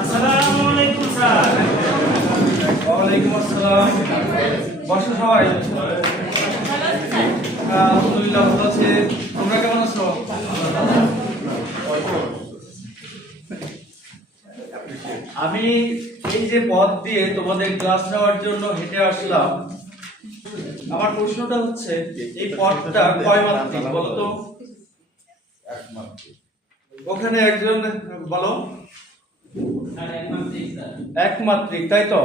আসসালামু আলাইকুম স্যার। ওয়ালাইকুম আসসালাম। বসো সবাই। আলহামদুলিল্লাহ ভালো আছি। তোমরা কেমন আছো? আমি এই যে পথ দিয়ে তোমাদের ক্লাস নেওয়ার জন্য হেঁটে আসলাম। আমার প্রশ্নটা হচ্ছে এই পথটা কয় মাত্রিক বলো তো? ওখানে একজন বলো। একমাত্রিক, তাই তো?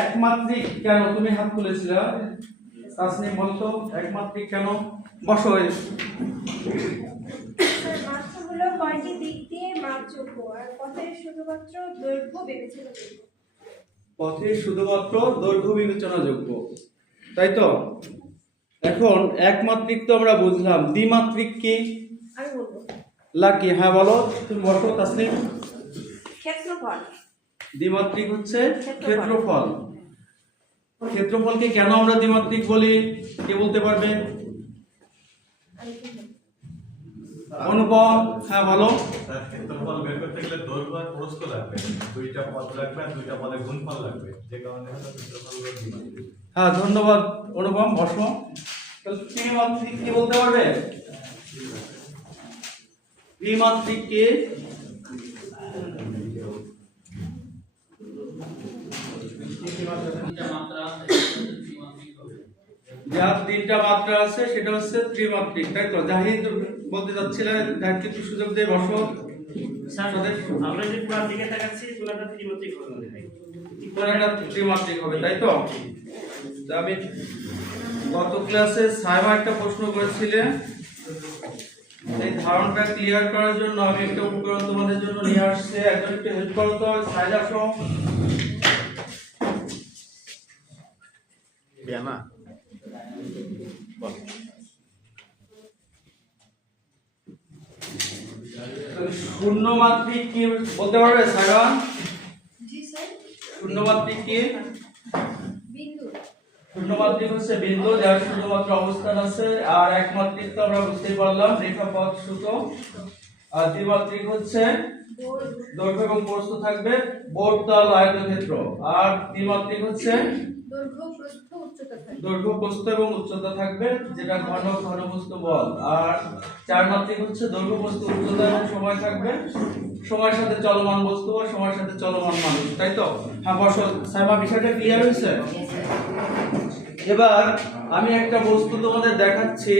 একমাত্রিক কেন? তুমি হাত তুলেছিল, তাসনিম বলতো একমাত্রিক কেন? বসো। মাত্রাগুলো কয়টি দিক দিয়ে মাপযোগ্য আর পথের শুধুমাত্র দৈর্ঘ্য বিবেচনাযোগ্য? পথের শুধুমাত্র দৈর্ঘ্য বিবেচনাযোগ্য, তাই তো? এখন একমাত্রিক তো আমরা বুঝলাম, দ্বিমাত্রিক কি? আমি বলবো লাকি, হ্যাঁ বলো, তুমি বসো তাসনিম। ক্ষেত্রফল। দ্বিমাত্রিক হচ্ছে ক্ষেত্রফল। ক্ষেত্রফলকে কেন আমরা দ্বিমাত্রিক বলি, কে বলতে পারবে? অনুপম, হ্যাঁ বলো। ক্ষেত্রফল বের করতে গেলে দৈর্ঘ্য আর প্রস্থ লাগবে, দুইটা পদ লাগবে আর দুইটা পদের গুণফল লাগবে, যে কারণে হলো ক্ষেত্রফল দ্বিমাত্রিক। হ্যাঁ ধন্যবাদ অনুপম, বসো। তাহলে ত্রিমাত্রিক কি বলতে পারবে? ত্রিমাত্রিক কে? যার তিনটা মাত্রা আছে সেটা হচ্ছে ত্রিমাত্রিক, তাই তো? জাহিদ বলতে যাচ্ছিলেন, জাহিদকে একটু সুযোগ দিয়ে বসো। স্যার আমরা যে পুরো দিকে তাকাচ্ছি পুরোটা ত্রিমাত্রিক হবে মনে হয়। পুরোটা ত্রিমাত্রিক হবে, তাই তো? তা আমি গত ক্লাসে সাইমা একটা প্রশ্ন করেছিলেন, এই ধারণাটা ক্লিয়ার করার জন্য আমি একটা উপকরণ তোমাদের জন্য নিয়ে আসছি। একজন একটু হেল্প করো তো, সাইদ আসো। না শূন্য মাত্রিক কি বলতে পারবে সাইমা? জি স্যার। শূন্য মাত্রিক কি? বিন্দু। শূন্য মাত্রিক হচ্ছে বিন্দু যার শুধুমাত্র অবস্থান আছে। আর একমাত্রিক তো আমরা বুঝতেই পারলাম, রেখা, পথ, সুতো। আর দ্বিমাত্রিক হচ্ছে দৈর্ঘ্য এবং প্রস্থ থাকবে, বোর্ড, তল, আয়তক্ষেত্র। আর দ্বিমাত্রিক হচ্ছে দৈর্ঘ্য, প্রস্থ, উচ্চতা থাকবে। দৈর্ঘ্য, প্রস্থ এবং উচ্চতা থাকবে, যেটা ঘনক, ঘনবস্তু, বল। আর চার মাত্রিক হচ্ছে দৈর্ঘ্য, প্রস্থ, উচ্চতা এবং সময় থাকবে, সময়ের সাথে চলমান বস্তু বা সময়ের সাথে চলমান মানুষ, তাই তো? হ্যাঁ বসো। সাইমা, বিষয়টা ক্লিয়ার হয়েছে? এবার আমি একটা বস্তু তোমাদের দেখাচ্ছি।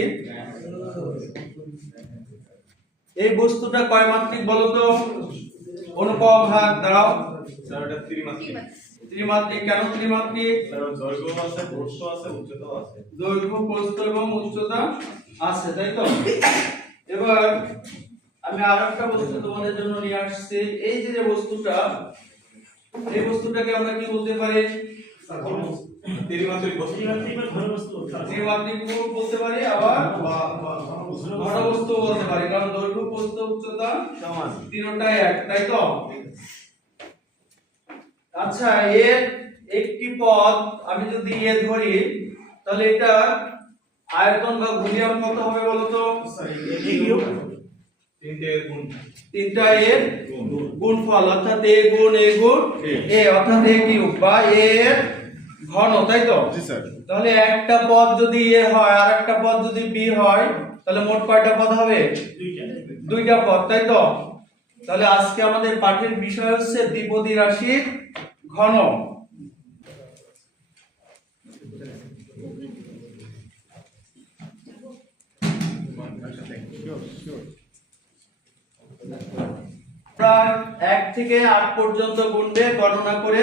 এই বস্তুটা কয় মাত্রিক বলো তো? অনুপম, হাত দাও। স্যার এটা ত্রিমাত্রিক। ত্রিমাত্রিক কেন ত্রিমাত্রিক? স্যার দৈর্ঘ্য আছে, প্রস্থ আছে, উচ্চতাও আছে। দৈর্ঘ্য, প্রস্থ এবং উচ্চতা আছে, তাই তো? এবার আমি আরেকটা বস্তু তোমাদের জন্য নিয়ে আসছি। এই যে বস্তুটা, এই বস্তুটাকে আমরা কি বলতে পারি? ত্রিমাত্রিক বস্তু। ত্রিমাত্রিক বা ঘনবস্তু। ত্রিমাত্রিক বলতে পারি, আবার ঘনবস্তু বলতে পারি, কারণ দৈর্ঘ্য, প্রস্থ, উচ্চতা সমান, তিনটাই এক, তাই তো? আচ্ছা, এর একটি পদ আমি যদি এ ধরি, তাহলে এটা আয়তন বা ভলিউম কত হবে বলো তো? তিনটা এর গুণফল, অর্থাৎ a গুণ a গুণ a, অর্থাৎ a কিউব বা a এর ঘন, তাই তো? জি স্যার। তাহলে একটা পদ যদি a হয় আর একটা পদ যদি b হয়, তাহলে মোট কয়টা পদ হবে? দুইটা পদ, তাই তো? তাহলে আজকে আমাদের পাঠের বিষয় হচ্ছে দ্বিপদী রাশির ঘন। প্রায় 1 থেকে 8 পর্যন্ত গুণবে গণনা করে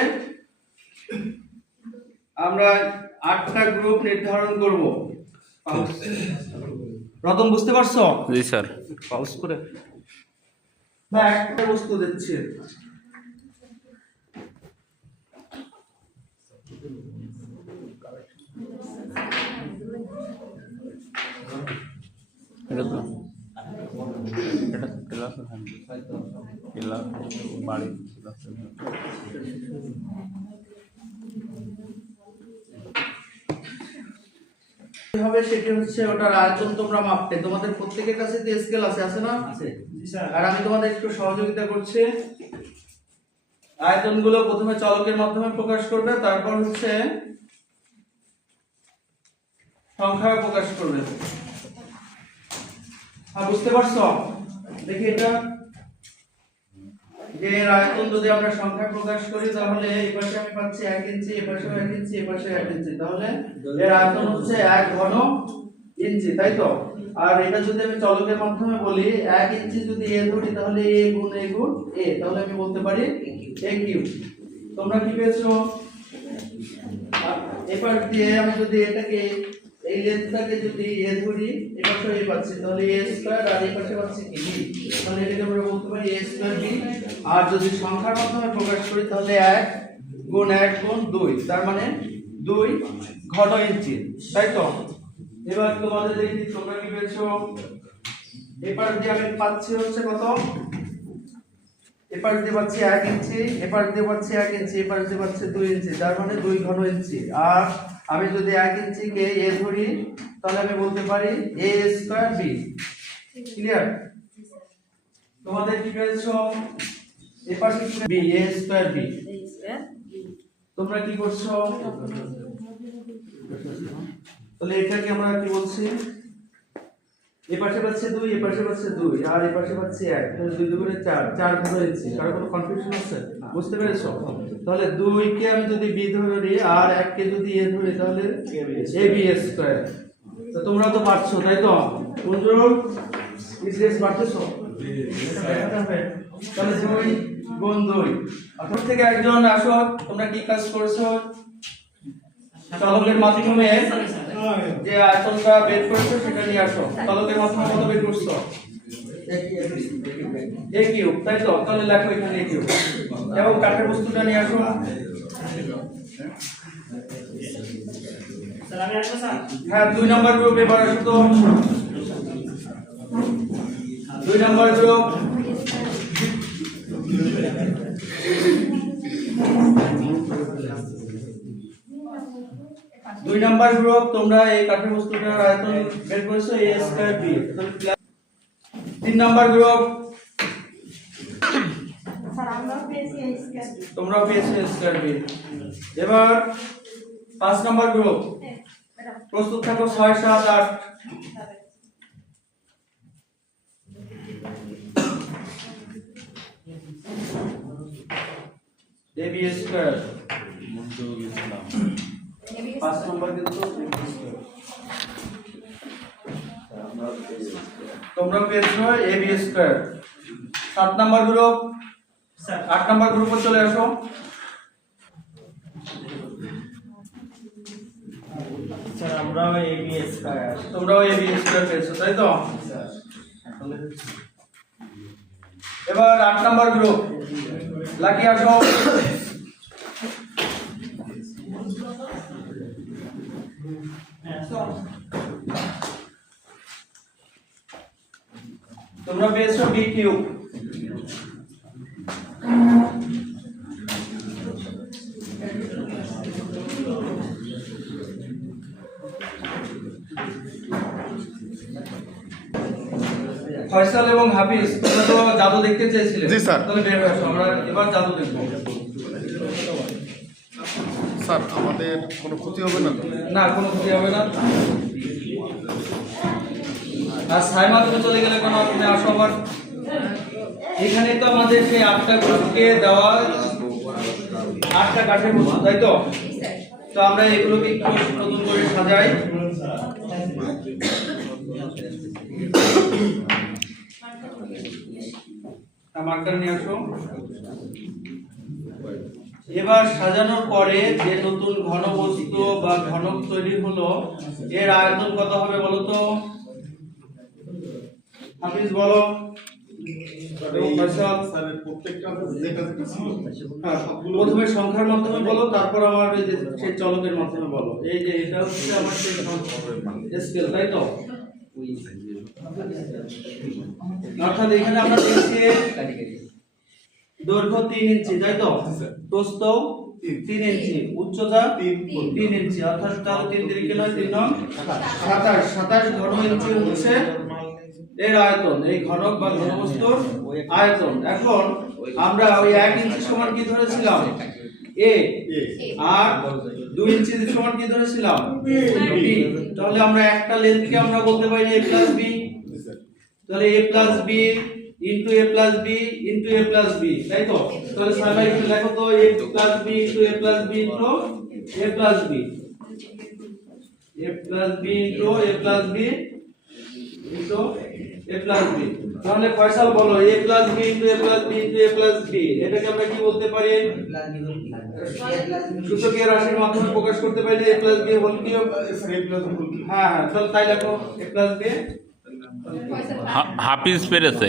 আমরা 8টা গ্রুপ নির্ধারণ করব। রতন, বুঝতে পারছো? জি স্যার। পাউজ করে না, একটা বস্তু দিচ্ছি। এটা তো এটা ক্লাস ক্লাস বাড়ি ক্লাস হবে সেটি হচ্ছে ওটার আয়তন তোমরা মাপতে, তোমাদের প্রত্যেকের কাছে তো স্কেল আছে না? আছে। স্যার আর আমি তোমাদের একটু সহযোগিতা করছি। আয়তনগুলো প্রথমে চলকের মাধ্যমে প্রকাশ করবে, তারপর হচ্ছে সংখ্যায় প্রকাশ করবে। বুঝতে পারছো? দেখি এটা যে এর আয়তন যদি আমরা সংখ্যায় প্রকাশ করি তাহলে এই পাশে আমি পাচ্ছি 1 ইঞ্চি, এই পাশেও 1 ইঞ্চি, এই পাশে 1 ইঞ্চি, তাহলে এর আয়তন হচ্ছে 1 ঘন ইঞ্চি, তাই তো? আর এটা যদি আমি চলকের মাধ্যমে বলি 1 ইঞ্চি যদি a ধরি তাহলে a গুণ a গুণ a, তাহলে আমি বলতে পারি a কিউব। তোমরা কি পেয়েছো? এবার দিয়ে আমি যদি এটাকে এই লেন্থটাকে যদি a ধরি, এই পাশে a পাচ্ছি, তাহলে a স্কয়ার, আর এই পাশে পাচ্ছি কি b, তাহলে এটাকে আমরা বলতে পারি a স্কয়ার b। আর যদি সংখ্যার মাধ্যমে প্রকাশ করি তাহলে 1 গুণ 1 গুণ 2, তার মানে 2 ঘন ইঞ্চি, তাই তো? এবার তোমাদের দেখি তোমরা কি পেয়েছো? এপার দিয়ে আমি পাচ্ছি হচ্ছে কত? এপার দিয়ে পাচ্ছি 1 ইঞ্চি, এপার দিয়ে পাচ্ছি 1 ইঞ্চি, এপার দিয়ে পাচ্ছি 2 ইঞ্চি, তার মানে 2 ঘন ইঞ্চি। আর আমি যদি 1 ইঞ্চি কে a ধরি তাহলে আমি বলতে পারি a স্কয়ার b। ক্লিয়ার? তোমাদের কি পেয়েছো? এপার কি b a স্কয়ার b। তোমরা কি করছো? তাহলে এটাকে আমরা কি বলছি? এই পাশে পাচ্ছে 2, এই পাশে পাচ্ছে 2, আর এই পাশে পাচ্ছে 1, তাহলে 2 2 4, 4 ঘন ইঞ্চি। কারো কোনো কনফিউশন আছে? বুঝতে পেরেছো? তাহলে 2 কে আমি যদি b ধরি আর 1 কে যদি a ধরি তাহলে ab স্কয়ার। তো তোমরা তো পারছো, তাই তো? মঞ্জুর ইসিএস পারতেছো? তাহলে 2 গুণ 2। আপনাদের থেকে একজন আসো, তোমরা কি কাজ করছো? চলকের মাধ্যমে যে আয়তনটা বের করেছো সেটা নিয়ে আসো। চলকের মাধ্যমে কত বের করছো? a কিউব, তাই তো? তাহলে লেখো এখানে a কিউব। এবং কাঠের বস্তুটা নিয়ে আসো। স্যার আমি আসবো স্যার? হ্যাঁ, 2 নাম্বার গ্রুপ এবার আসো তো। 2 নাম্বার গ্রুপ। 2 নাম্বার গ্রুপ, তোমরা এই কাঠের বস্তুটার আয়তন বের করেছো a square b। 3 number group, sir আমরা পেয়েছি a স্কয়ার b। তোমরা পেয়েছো a স্কয়ার b। এবার 5 নাম্বার গ্রুপ, প্রস্তুত থাকো। 6 7 8। ab square. 5 নাম্বার কিন্তু তোমরা পেয়েছো ab square. 7 number group, sir 8 number গ্রুপে চলে আসো। স্যার আমরাও ab স্কয়ার। তোমরাও ab স্কয়ার পেয়েছো, তাই তো? এবার 8 নাম্বার গ্রুপ, লাকি আসো। তোমরা পেয়েছো b কিউব। ফয়সাল এবং হাফিজ, তোমরা তো জাদু দেখতে চেয়েছিলে। জি, স্যার। তাহলে বের হয়ে আসো, আমরা এবার জাদু দেখবো। স্যার আমাদের কোনো ক্ষতি হবে না তো? না, কোনো ক্ষতি হবে না। আর সাইমা তুমি চলে গেলে কেন? তুমি আসো আবার। এখানে তো আমাদের সেই 8টা গ্রুপকে দেওয়া 8টা কাঠের বস্তু, তাই তো? তো আমরা এগুলোকে একটু নতুন করে সাজাই। মার্কার নিয়ে আসো। এবার সাজানোর পরে যে নতুন ঘনবস্তু বা ঘনক তৈরি হলো, এর আয়তন কত হবে বলো তো? হাফিজ বলো। প্রথমে সংখ্যার মাধ্যমে বলো, তারপর আমার এই যে সেই চলকের মাধ্যমে বলো। এই যে এটা হচ্ছে আমার সেই স্কেল, তাই তো? অর্থাৎ এখানে আমরা দেখছি দৈর্ঘ্য 3 ইঞ্চি, তাই তো? প্রস্থ 3 ইঞ্চি, উচ্চতা 3 ইঞ্চি, অর্থাৎ তাহলে 3 3 9 3 9 27 ঘন ইঞ্চি হচ্ছে এর আয়তন, এই ঘনক বা ঘনবস্তুর আয়তন। এখন আমরা ওই 1 ইঞ্চি সমান কি ধরেছিলাম? a, আর 2 ইঞ্চি সমান কি ধরেছিলাম? b। তাহলে আমরা একটা লেন্থকে আমরা বলতে পারি a প্লাস b। তাহলে a plus b into a plus b into a plus b, তাই তো? তাহলে সবাই একটু লেখো তো a plus b into a plus b into a plus b, a plus b into a plus b into a plus b। তাহলে ফয়সাল বলো a plus b into a plus b into a plus b, এটাকে আমরা কি বলতে পারি? সূচকীয় রাশির মাধ্যমে প্রকাশ করতে পারি যে a plus b whole cube. হ্যাঁ হ্যাঁ, তাহলে তাই লেখো a প্লাস b। হাফিজ পেরেছে,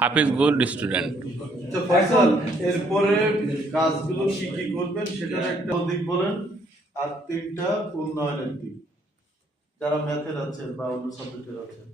হাফিজ গুড স্টুডেন্ট। তো ফয়সাল, এরপরে কাজগুলো কি কি করবেন সেটার একটা দিক বলেন, আর 3টা উন্নয়নের দিক যারা ম্যাথের আছেন বা অন্য সাবজেক্টের আছেন।